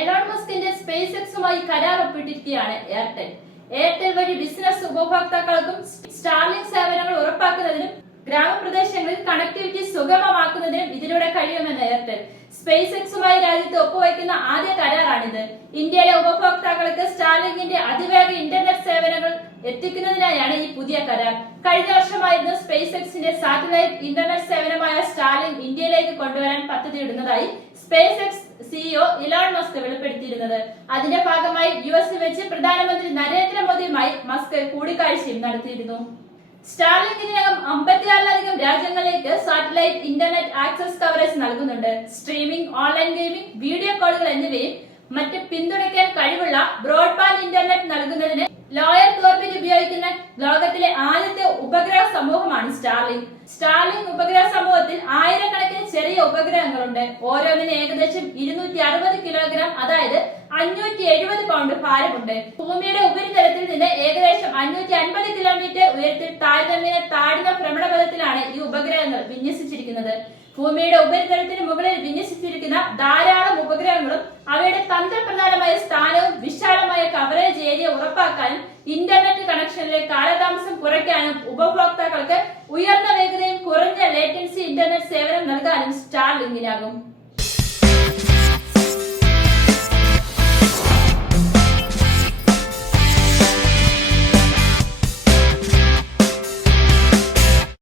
Elon മസ്കിന്റെ space എക്സുമായി കരാർ ഒപ്പിട്ടിരിക്കുകയാണ് എയർടെൽ എയർടെൽ വഴി ബിസിനസ് ഉപഭോക്താക്കൾക്കും സ്റ്റാർലിംഗ് സേവനങ്ങൾ ഉറപ്പാക്കുന്നതിനും ഗ്രാമപ്രദേശങ്ങളിൽ കണക്ടിവിറ്റി സുഗമമാക്കുന്നതിനും ഇതിലൂടെ കഴിയുമെന്ന് എയർടെൽ സ്പേസ് എക്സുമായി രാജ്യത്ത് ഒപ്പുവയ്ക്കുന്ന ആദ്യ കരാറാണിത്. ഇന്ത്യയിലെ ഉപഭോക്താക്കൾക്ക് സ്റ്റാർലിംഗിന്റെ അതിവേഗ എത്തിക്കുന്നതിനായാണ് ഈ പുതിയ കരാർ. കഴിഞ്ഞ വർഷമായിരുന്നു സ്പേസ് എക്സിന്റെ സാറ്റലൈറ്റ് ഇന്റർനെറ്റ് സേവനമായ സ്റ്റാലിൻ ഇന്ത്യയിലേക്ക് കൊണ്ടുവരാൻ പദ്ധതിയിടുന്നതായി Space X CEO Elon Musk വെളിപ്പെടുത്തിയിരുന്നത്. അതിന്റെ ഭാഗമായി യു എസിൽ വെച്ച് പ്രധാനമന്ത്രി നരേന്ദ്രമോദിയുമായി മസ്ക് കൂടിക്കാഴ്ചയും നടത്തിയിരുന്നു. സ്റ്റാർലിങ്ക് ഇതിനകം അമ്പത്തിനാലിലധികം രാജ്യങ്ങളിലേക്ക് സാറ്റലൈറ്റ് ഇന്റർനെറ്റ് ആക്സസ് കവറേജ് നൽകുന്നുണ്ട്. സ്ട്രീമിംഗ് ഓൺലൈൻ ഗെയിമിംഗ് വീഡിയോ കോളുകൾ എന്നിവയും മറ്റ് പിന്തുണയ്ക്കാൻ കഴിവുള്ള ബ്രോഡ്ബാൻഡ് ഇന്റർനെറ്റ് നൽകുന്നതിന് സമൂഹമാണ് സ്റ്റാർലിൻ. സ്റ്റാർലിൻ ഉപഗ്രഹ സമൂഹത്തിൽ ആയിരക്കണക്കിന് ചെറിയ ഉപഗ്രഹങ്ങളുണ്ട്. ഓരോന്നിന് ഏകദേശം ഇരുന്നൂറ്റി അറുപത് കിലോഗ്രാം അതായത് അഞ്ഞൂറ്റി എഴുപത് പൗണ്ട് ഭാരമുണ്ട്. ഭൂമിയുടെ ഉപരിതലത്തിൽ നിന്ന് ഏകദേശം അഞ്ഞൂറ്റി അൻപത് കിലോമീറ്റർ ഉയരത്തിൽ താരതമ്യേന താഴ്ന്ന ഭ്രമണപഥത്തിലാണ് ഈ ഉപഗ്രഹങ്ങൾ വിന്യസിച്ചിരിക്കുന്നത്. ഭൂമിയുടെ ഉപരിതലത്തിന് മുകളിൽ വിന്യസിച്ചിരിക്കുന്ന ധാരാളം ഉപഗ്രഹങ്ങളും അവയുടെ തന്ത്രപ്രധാനമായ സ്ഥാനവും വിശാലമായ കവറേജ് ഏരിയ ഉറപ്പാക്കാനും ഇന്റർനെറ്റ് കണക്ഷനിലെ കാലതാമസം കുറയ്ക്കാനും ഉയർന്ന വേഗതയും കുറഞ്ഞ ലേറ്റൻസി ഇന്റർനെറ്റ് സേവനം നൽകാനും സ്റ്റാർ ലിങ്കിനാകും